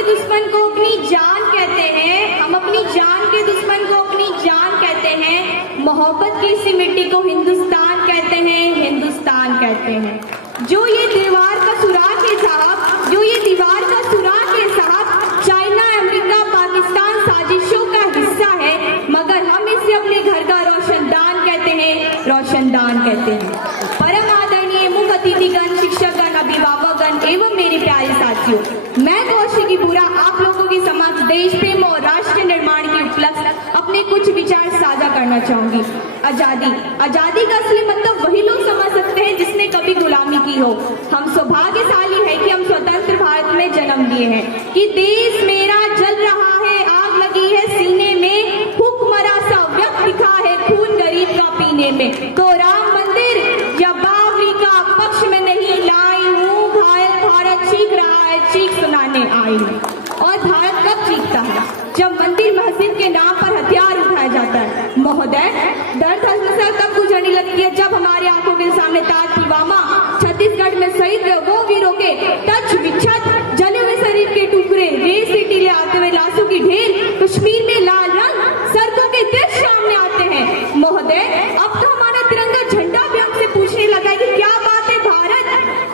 के दुश्मन को अपनी जान कहते हैं, हम अपनी जान के दुश्मन को अपनी जान कहते हैं। मोहब्बत की इसी मिट्टी को हिंदुस्तान कहते हैं, हिंदुस्तान कहते हैं। जो ये दीवार का सुराग है साहब, जो ये दीवार का सुराग है साहब, चाइना अमेरिका पाकिस्तान साजिशों का हिस्सा है, मगर हम इसे अपने घर का रोशनदान कहते हैं, रोशनदान कहते हैं। परम आदरणीय मुख्य अतिथिगण, शिक्षकगण, अभिभावकगण एवं मेरे प्यारे साथियों, मैं कौशिकी बुरा आप लोगों के समक्ष देश प्रेम और राष्ट्र निर्माण के उपलक्ष्य अपने कुछ विचार साझा करना चाहूंगी। आजादी, आजादी का असली मतलब वही लोग समझ सकते हैं जिसने कभी गुलामी की हो। हम सौभाग्यशाली है कि हम स्वतंत्र भारत में जन्म लिए हैं, कि देश मेरा जल रहा है, आग लगी है सीने में, हुक्मरा सा व्यक्त दिखा है खून गरीब का पीने में। तो राम मंदिर या बावरी का पक्ष में नहीं लाई हूँ, घायल भारत चीख रहा है, चीख सुनाने आई हूँ। और भारत कब चीखता है? जब मंदिर मस्जिद के नाम पर हथियार उठाया जाता है। महोदय, दर्द हमेशा तब गुजरने लगती है जब हमारी आंखों के सामने ताज पुलवामा, छत्तीसगढ़ में शहीद हुए वो वीरों के तज विक्षत जले हुए शरीर के टुकड़े, रेत से टीले आते हुए लाशों की ढेर, कश्मीर में लाल रंग सड़कों के दृश्य सामने आते हैं। महोदय, अब तो हमारा तिरंगा झंडा भी हमसे पूछने लगा है कि क्या बात है भारत,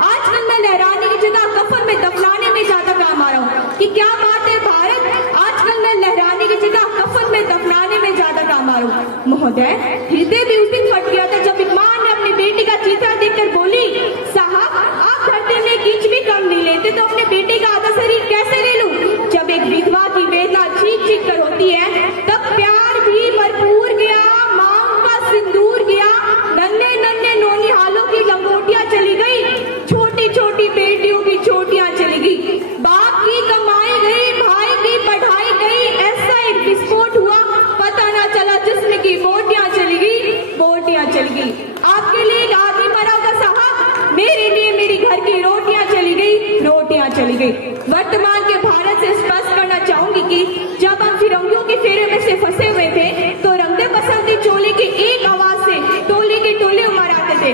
आजकल मैं लहराने की जगह कफन में दफनाने में ज्यादा काम आ रहा हूँ। कि क्या बात है भारत, आजकल मैं लहराने की जगह कफन में दफनाने में ज्यादा काम आ रहा हूँ। महोदय, हृदय भी उस दिन फट गया था जब एक मां ने अपनी बेटी का चीता देखकर बोली, साहब आप धरती में कीच भी कम नहीं लेते तो अपने बेटे का आधा शरीर कैसे ले लूं? जब एक विधवा की वेदना चीख चीख कर होती है तब प्यार भी भरपूर गया, मांग का सिंदूर गया, नन्हे नन्हे नौनिहालों की लंगोटियां चली गई, छोटी छोटी बेटियों की चोटियां चली गई, बाप की कमाई गई, भाई की पढ़ाई गई, ऐसा एक विस्फोट हुआ पता ना चला जिसमें की बोटियां चली गई, बोटियां चली गई। आपके लिए एक आदमी मरा होगा साहब, मेरे लिए मेरी घर की रोटियां चली गई, रोटियां चली गई। वर्तमान के भारत से स्पष्ट करना चाहूंगी कि जब हम फिरंगियों के फेरे में से फंसे हुए थे तो रंगदे बसंती चोले की एक आवाज से टोले के टोले उमड़ आते थे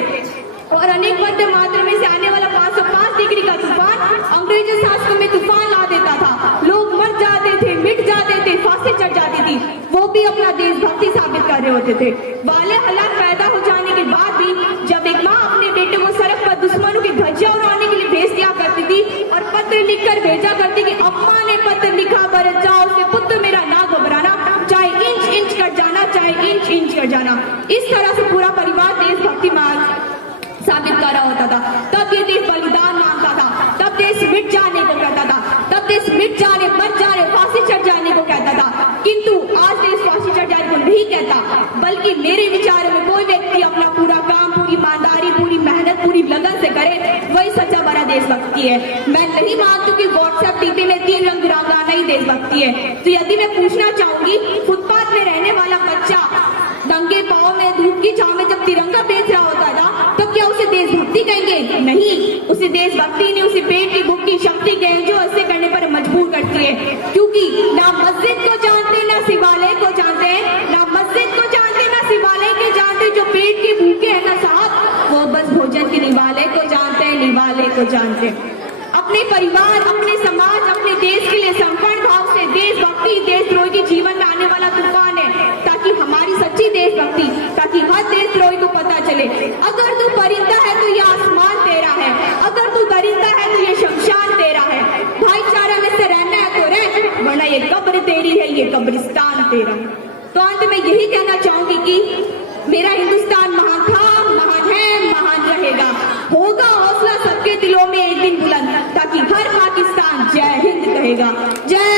और अनेक वंदे मातरम में से आने वाला 505 डिग्री का तूफान अंग्रेजी शासकों में तूफान ला देता था। लोग मर जाते थे, मिट जाते थे, फांसी चढ़ जाती थी, वो भी अपना देशभक्ति साबित कर रहे होते थे। वाले हालात पैदा हो जाने के बाद भी जब एक माँ अपने बेटे को सड़क पर दुश्मनों की धज्जियां उड़ाने के लिए भेज दिया करती थी और पत्र लिखकर भेजा करती कि अम्मा ने पत्र लिखा, बरस जाओ से पुत्र मेरा ना घबराना, चाहे इंच इंच कर जाना, चाहे इंच इंच कर जाना। इस तरह से पूरा परिवार देशभक्ति मार्ग साबित कर रहा होता था। तब ये देश बलिदान मांगता था, तब देश मिट जाने को कहता था, तब देश मिट जाने, मर जाने, फांसी चढ़ जाने को कहता था। किंतु आज देश फांसी चढ़ जाने को नहीं कहता, बल्कि मेरे विचार में कोई व्यक्ति अपना पूरा काम, पूरी ईमानदारी, पूरी मेहनत, पूरी लगन से करे, वही सच्चा बड़ा देशभक्ति है। मैं नहीं मानती कि व्हाट्सएप टीवी में 3 रंग बिरंगा नहीं देशभक्ति है। तो यदि मैं पूछना चाहूंगी, फुटपाथ में रहने वाला बच्चा नंगे पांव में धूप की छांव में जब तिरंगा बेच रहा होता था तो क्या उसे देशभक्ति कहेंगे? नहीं, उसे देशभक्ति नहीं, उसे पेट की भूख की शक्ति कहें जो ऐसे करने पर मजबूर करती है। क्योंकि ना मस्जिद को जानते, ना शिवालय को जानते हैं, ना मस्जिद को जानते, ना शिवालय के जानते। जो पेट के भूखे है ना साहब, वो बस भोजन के निवाले को जानते हैं, निवाले को जानते हैं। अपने परिवार, अपने समाज, अपने देश के लिए समर्पण भाव से देशभक्ति देशद्रोही के जीवन में आने वाला तूफान है, ताकि हमारी सच्ची देशभक्ति, ताकि हर देशद्रोही को पता चले, अगर तू परिंदा है तो ये आसमान तेरा है, अगर तू दरिंदा है तो ये शमशान तेरा है। भाईचारा में से रहना है तो रह, वरना ये कब्र तेरी है, ये कब्रिस्तान तेरा है। तो अंत में यही कहना चाहूंगी कि मेरा हिंदुस्तान महान था, महान है, महान रहेगा, होगा हौसला सबके दिलों में एक दिन बुलंद, ताकि हर पाकिस्तान जय हिंद कहेगा। जय